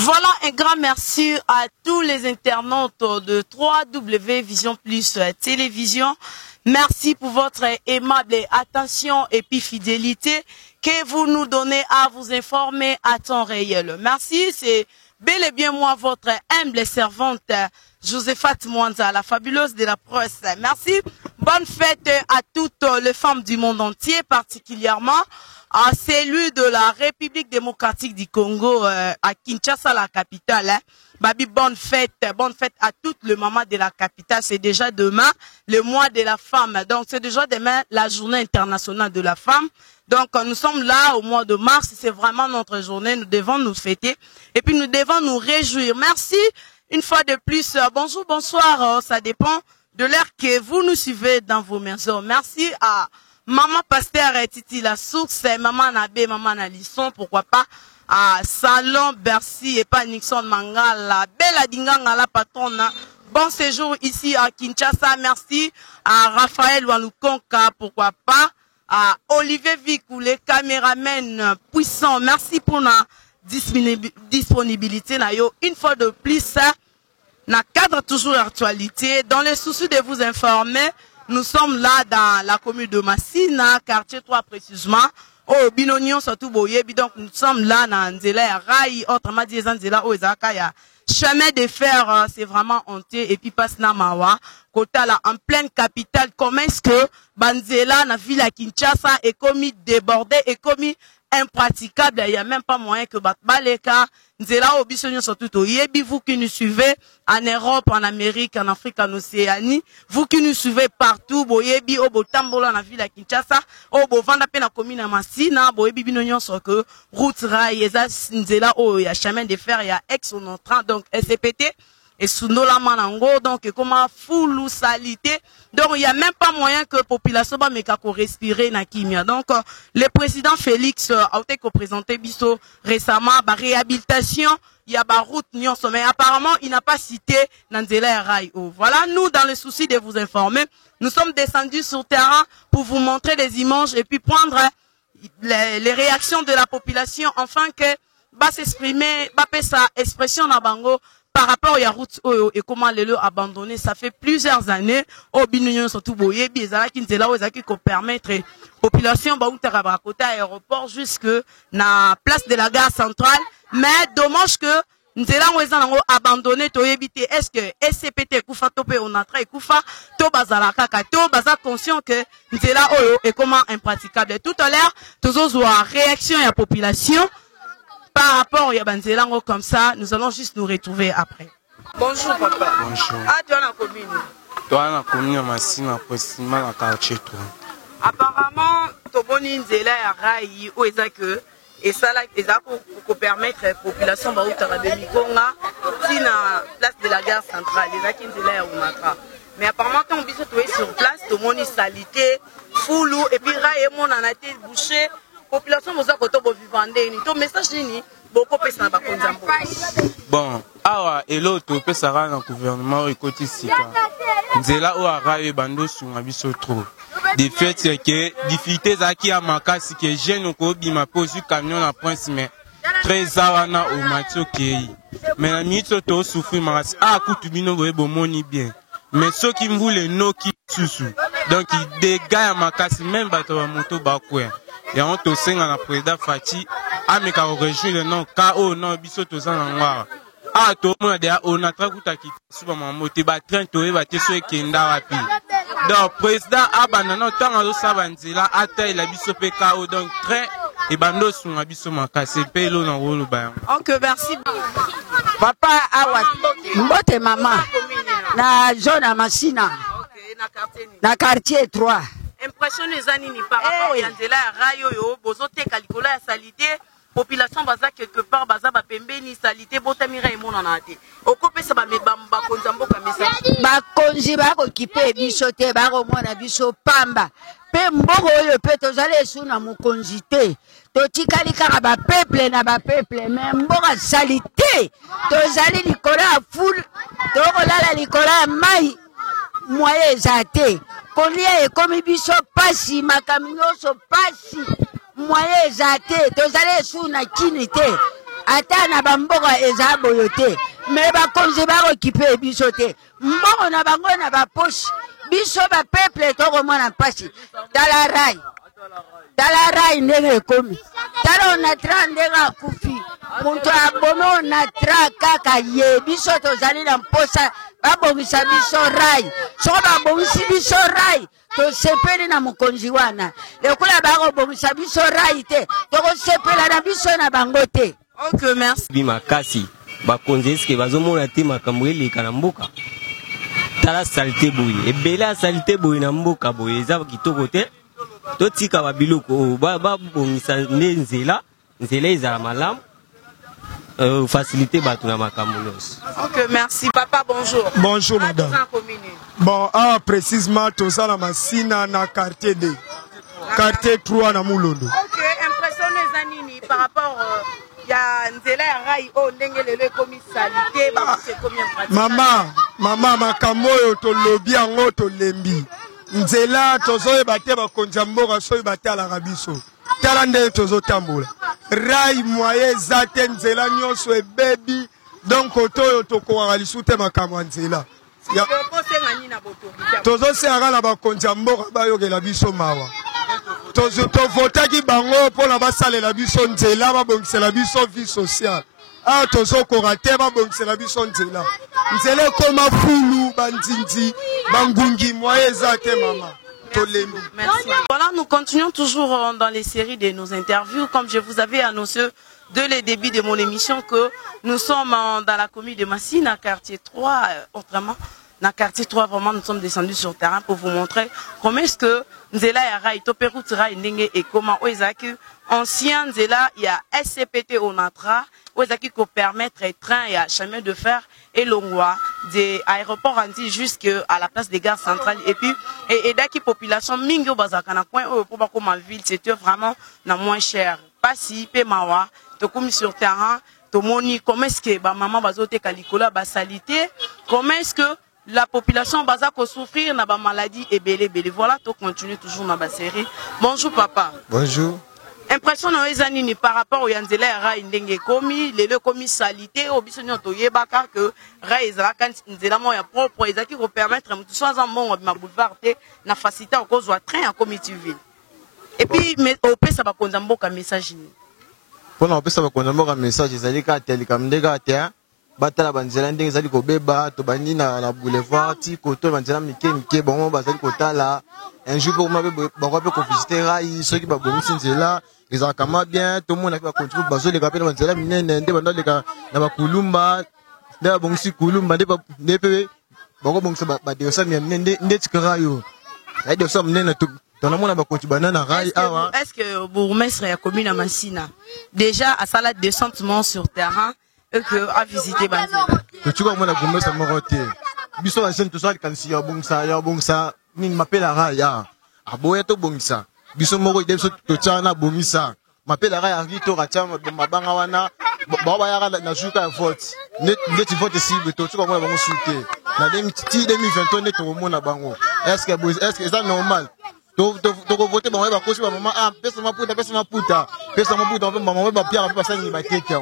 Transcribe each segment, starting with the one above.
Voilà, un grand merci à tous les internautes de 3W Vision Plus Télévision. Merci pour votre aimable attention et puis fidélité que vous nous donnez à vous informer à temps réel. Merci, c'est bel et bien moi, votre humble servante Josephat Mwanza, la fabuleuse de la presse. Merci. Bonne fête à toutes les femmes du monde entier, particulièrement à celui de la République démocratique du Congo, à Kinshasa, la capitale. Babi, bonne fête à toutes les mamans de la capitale. C'est déjà demain, le mois de la femme. Donc, c'est déjà demain la journée internationale de la femme. Donc, nous sommes là au mois de mars. C'est vraiment notre journée. Nous devons nous fêter. Et puis, nous devons nous réjouir. Merci une fois de plus. Bonjour, bonsoir. Ça dépend de l'heure que vous nous suivez dans vos maisons. Merci à Maman Pasteur Titi La Source, Maman Nabé, Maman Nalisson, pourquoi pas à Salon Bercy et pas Nixon Mangala, Bella Dinganga la patronne. Bon séjour ici à Kinshasa. Merci à Raphaël Walukonka, pourquoi pas à Olivier Vicou, les caméramens puissants. Merci pour la disponibilité. Une fois de plus, na cadre toujours l'actualité. Dans le souci de vous informer, nous sommes là dans la commune de Massina, quartier 3 précisément. Oh, Binonion, surtout Boyebi. Donc, nous sommes là dans Nzela, Raï, autrement dit, Nzela, Oezakaya. Chemin de fer, c'est vraiment honteux. Et puis, passe Namawa. Kota là, en pleine capitale. Comment est-ce que Banzela, la ville à Kinshasa, est commis débordé, est commis impraticable. Il n'y a même pas moyen que Batbaleka, Nzela, Obisonio, surtout Oyebi, vous qui nous suivez en Europe, en Amérique, en Afrique, en Océanie, vous qui nous suivez partout, Boyebi, Obo Tambola, la ville à Kinshasa, Obo Vanda Pena commune à Massina, Boyebi Binonion, sur que route rail, Nzela, il y a chemin de fer, il y a ex on entrant, donc SCPT, et sous nos lamanango, donc comment foulou salité. Donc il n'y a même pas moyen que la population va respirer na kimia. Donc le président Félix a été présenté biso récemment la réhabilitation, il y a la route nyonso, mais apparemment il n'a pas cité Nanzela Rai. Voilà, nous dans le souci de vous informer, nous sommes descendus sur terrain pour vous montrer les images et puis prendre les réactions de la population afin que va s'exprimer, va faire sa expression na bango par rapport à la route et comment les lots abandonnés. Ça fait plusieurs années au Binunion surtout Boyebi ezala qui nzela ozaki ko permettre population ba utara ba côté aéroport jusque na place de la gare centrale, mais dommage que nzela ozana ngo abandonné to yebité. Est-ce que SCPT kufa topé on entra et kufa to bazala kaka to baza conscient que nzela oyo est comment impraticable. Tout à l'heure toujours réaction à la population par rapport à Banzelango comme ça, nous allons juste nous retrouver après. Bonjour papa. Bonjour. Ah, tu es dans la commune. Toi, dans la commune, Massina, précisément dans le quartier 3. Apparemment, Toboni Nzela et Raï, où est-ce que, et ça là, pour permettre à la population de Mikonga, qui est la place de la gare centrale, les Aki Nzela et Oumatra. Mais apparemment, quand on peut se trouver sur place, Toboni salité, foulou, et puis Raï et mon en a été bouché. Population vous a koto bo vivande ni to message ni beaucoup pesa na bakonzambo. Bon, awa eloto pesa ra na gouvernement ekoti sika. Nzela o araye bando sunga biso trop. De fait c'est que difficulté zaki ya makasi que jeune ko bima posu camion na prince mais très awana au matio kei. Mais na mito to souffrir makasi a kutu bino bo moni bien. Mais ceux qui voulaient no ki susu. Donc il dégage makasi même bato ba moto ba quoi. Et on te sing à la président Fati, Amika rejoint le nom KO, non, Bisoto Zanangwa. Ah, tout le monde on a très good à quitter sur ma moto, bah, train, tu es battu sur Kenda Rapi. Donc, président Abanano, tant à l'Osavanzila, à taille la Bisopé KO, donc train, et bando sur ma Bisoma, cassé, pelo dans le bain. Ok, merci. Papa Awat, Mbote maman, na zone à Massina, na quartier 3. Impression les années par rapport à Nzela Rayo, Bozote Calcola, Salité, population baza quelque part baza ba pembeni salité botamira emona na te okopesa ba mebamba konza mboka message ba konzi ba ko kipe biso te ba ko mona biso pamba pe mboko oyo pe tozali esu na mokonzi te totikali kaka ba peuple na ba peuple me mboka salité tozali likolo ya fulu tokolala likolo ya mai moye eza te kolia ekomi biso pasi makambo nyonso pasi moye eza te tozali esu na kini te ata na bamboka eza boyo te me bakonzi bakokipe biso te mbongo na bango na baposhi biso bapeuple tokomona mpasi tala rai ndenge ekomi tala onatra ndenge akufi moto abomi onatra kaka ye biso tozali na mposa babongisa biso rai soko babongisi biso rai tosepeli na mokonzi wana lekola bakobongisa biso rai te tokosepela na biso na bango te. Ok, merci. Bimakasi bakonzi eske bazomona te makambo eleka na mboka tala salite boye ebele ya salite boye na mboka boye eza kitoko te totika babiloko babongisa nde nzela ezala malamu faciliter bato na makambo nyonso. Ok, merci. Papa, bonjour. Bonjour, madame. Bon, précisément, tout ça, la Massina, na quartier D. Quartier 3, na Moulondo. Ok, impressionné, Zanini, par rapport à Nzela Rai, oh, Nengelele, commis salité, c'est combien pratique? Maman, makambo, to lobby, en to lembi. Nzela, tozo, bate, bakonjambo, so, bate, à l'Arabiso. Talande, tozo, tamboula. Rai, moye, zate, Nzela, nyoso, e baby. Donc, oto, to, ko, alisute, makambo, Nzela. Tozo, se, ara, la bakonjambo, bayo, la biso, mawa. Tozo votaki bango pour la basale la biso nzela ba bongisa la biso vie sociale. Ah tozo korate ba bongisa la biso nzela. Nzela koma fulu bandinzi bangungi moye zate maman. Merci. Voilà, nous continuons toujours dans les séries de nos interviews. Comme je vous avais annoncé dès le début de mon émission que nous sommes dans la commune de Massina, quartier 3, autrement. Dans le quartier 3, vraiment, nous sommes descendus sur le terrain pour vous montrer comment est-ce que Nzela Yarai, Toperutira, Ndenge et comment Oezaki, ancien Nzela, il y a SCPT Onatra, Oezaki qui permettre les trains et chemin de fer et l'ongwa des aéroports anti jusqu'à la place des gares centrales. Et puis, et d'aki population, Mingo Bazakana, coin, pour pas comme ville, c'était vraiment la moins cher. Pas si, Pemawa, Tokoumi sur terrain, Tomoni, comment est-ce que maman Bazote Kalikola, Basalité, comment est-ce que la population baza ko souffrir na ba maladie et belé. Voilà, tu continues toujours dans la série. Bonjour papa. Bonjour. Impression na ezanini par rapport au Nzela Rai ndenge komi, lelo komi salité au bisonyo to yebaka que Rai ezala kan Nzela mo ya propre ezaki ko permettre mutu soit en mon ma boulevard te na facilité à cause wa train en comité ville. Et puis mais au pesa ba konza mboka message ni. Pour na pesa ba konza mboka message ezali ka telecom ndega te. Batala banzela ndenge zali ko beba to bani na boulevard ti koto banzela mike bon bazali kotala un jour pour mabe ba ko visiter Rai ceux qui ba bomisi nzela ils ont kama bien tout le monde a contribué bazo les rappels banzela minene nde banda leka na bakulumba nde bomisi kulumba nde pe ba ko bomisa ba de ça minene nde tikara yo ai de ça minene to dans le monde ba contribué na Rai awa. Est-ce que bourgmestre ya commune à Massina déjà à sala descendement sur terrain que à visiter Banzela. Tu vois, moi, la gomme, ça m'a roté. Biso, la scène, tout ça, quand il y a bon ça, il m'appelle à Raya. Ah, boyeto bon ça. Biso, moi, il est tout ça, na bon ça. M'appelle à Raya, Rito, Racham, ma bangawana, Baba, na juka vote. Net vote si, mais tu vois, moi, on souhaité. La 2020, net au monde à Bango. Est-ce que c'est normal? Tu voter bon va cause maman ah pesa maputa maman va pierre va passer ni ba teke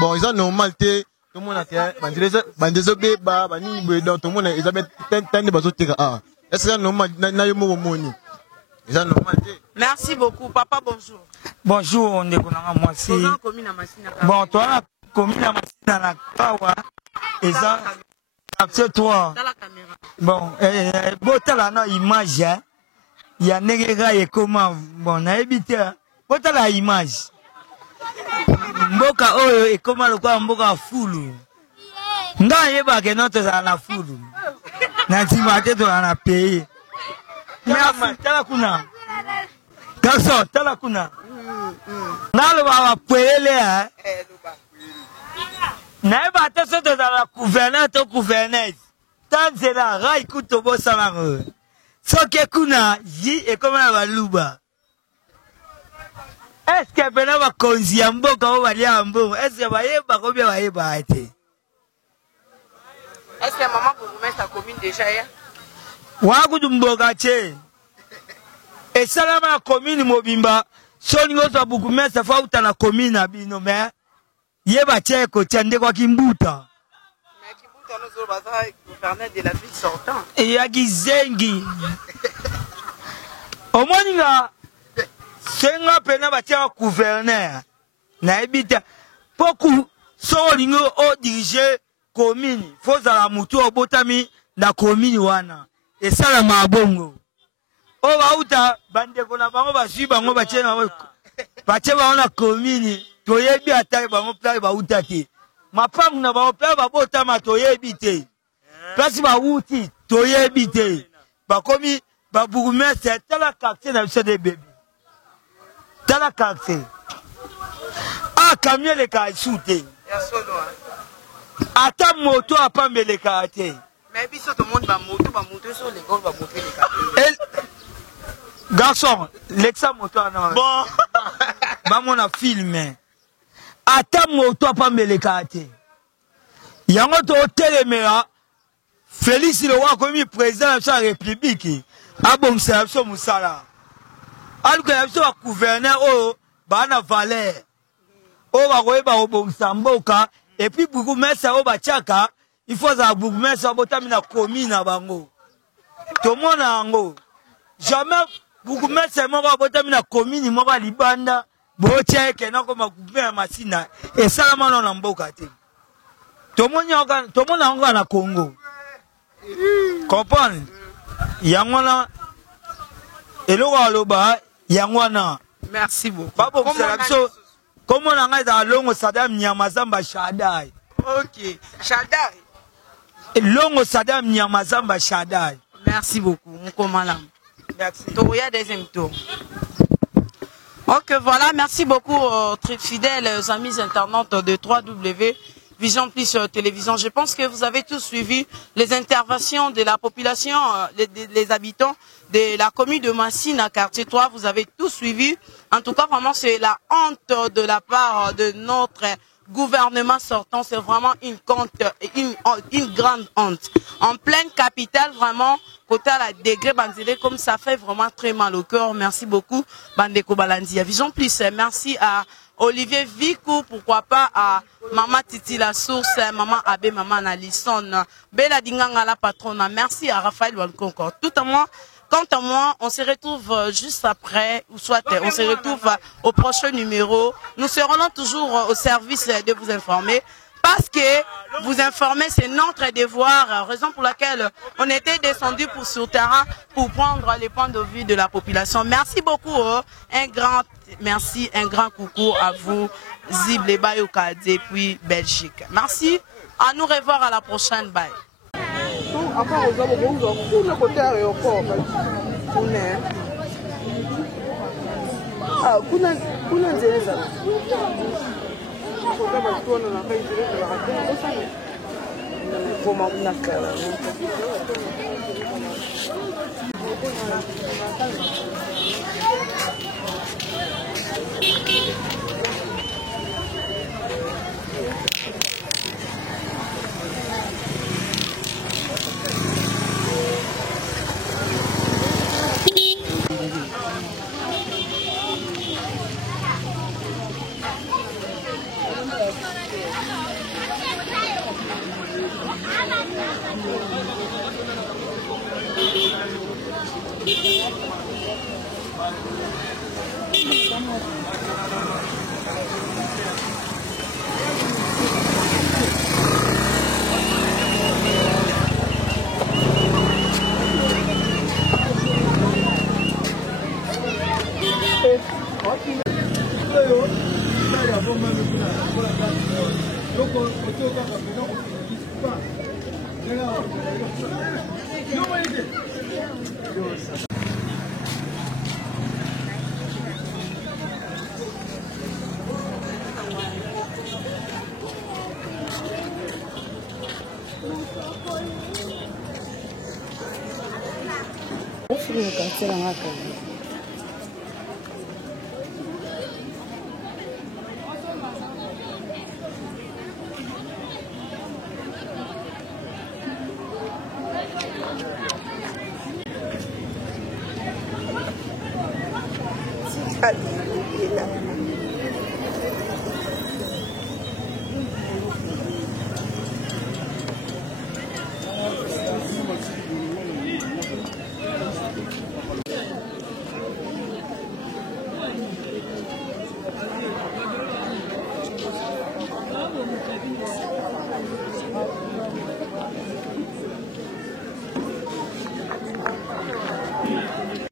bon ils ont normalité tout le monde a bandezo beba bani dans tout le monde ils avaient tant de bazoteka ah est-ce que c'est normal na yo mo moni ils ont normalité. Merci beaucoup papa bonjour. Bonjour on est konanga moi si bon toi commune à Massina na kawa et ça c'est toi bon botala na image il y a des gens qui comment bon a évité pour la image mboka oyo et comment le quoi mboka fulu nda yeba ke note za na fulu na timate to na payer merci tala kuna garçon tala kuna naloba bapwelele nayeba te so tozala gouverneur to gouverneuse ta nzela rai ku tobosanango soki kuna ji ekoma na baluba eske pena bakonzi ya mboka oyo balia ya mbongo eske bayeba kobia bayeba te Est-ce que maman pour vous mettre sa commune déjà hier? wakudu mboka che esalama na commune mobimba soningo za bukumesa fauta na commune abino me yeba che ko tende kwa kimbuta Mais Kimbuta nous baza gouverneur de la ville sortant. ya gizengi omoninga senga pena batia gouverneur na ebita poku soningo o diriger commune fozala mutu obotami na commune wana esala mabongo o bauta bandeko na bango bazwi bango batie bango na commune toyebi ata bango place bauta te mapangu na bango place babotama toyebi te place bauti toyebi te bakomi babourgmestre tala quartier na biso de bebe tala quartier camion eleka esu te ata moto apambeleka te mais biso tout le monde va moto sur l'école va moto les garçon l'exa moto ana bon bamona filme ata moto apambeleka te yango to telemera Félix Lewa komi président de la République abongisa biso musala aluka biso ba gouverneur o bana valeur o ba koyeba obongisa mboka et puis beaucoup messe o bachaka il faut za beaucoup messe botami na commune na bango to mona ngo jamais beaucoup messe moko botami na commune moko libanda bocha ke na ko magouvernement masina et salama na mboka te to mona ngo na Congo comprendre yangona eloko aloba yangwana merci beaucoup babo so comment on a dans longo Saddam Nyamazamba Shadai ok Shadai longo Saddam Nyamazamba Shadai merci beaucoup on comment là merci Toya deuxième tour. Ok voilà merci beaucoup très fidèles amis internautes de 3W Vision Plus Télévision. Je pense que vous avez tous suivi les interventions de la population, les habitants de la commune de Massina, quartier 3. Vous avez tous suivi. En tout cas, vraiment, c'est la honte de la part de notre gouvernement sortant. C'est vraiment une grande honte. En pleine capitale, vraiment, côté à la degré Banzélé, comme ça fait vraiment très mal au cœur. Merci beaucoup, Bandeko Balandia. Vision Plus, merci à Olivier Vikou, pourquoi pas à Maman Titi la Source, Maman Abbé, Maman Nalisson, Bella Dinganga la patronne. Merci à Raphaël Walconcord. Tout à moi, quant à moi, on se retrouve juste après, ou soit on se retrouve au prochain numéro. Nous serons là toujours au service de vous informer. Parce que vous informer, c'est notre devoir, raison pour laquelle on était descendu sur terrain pour prendre les points de vue de la population. Merci beaucoup, un grand merci, un grand coucou à vous, Zible Bayoka depuis Belgique. Merci, à nous revoir à la prochaine. Bye. Alhamdulillah.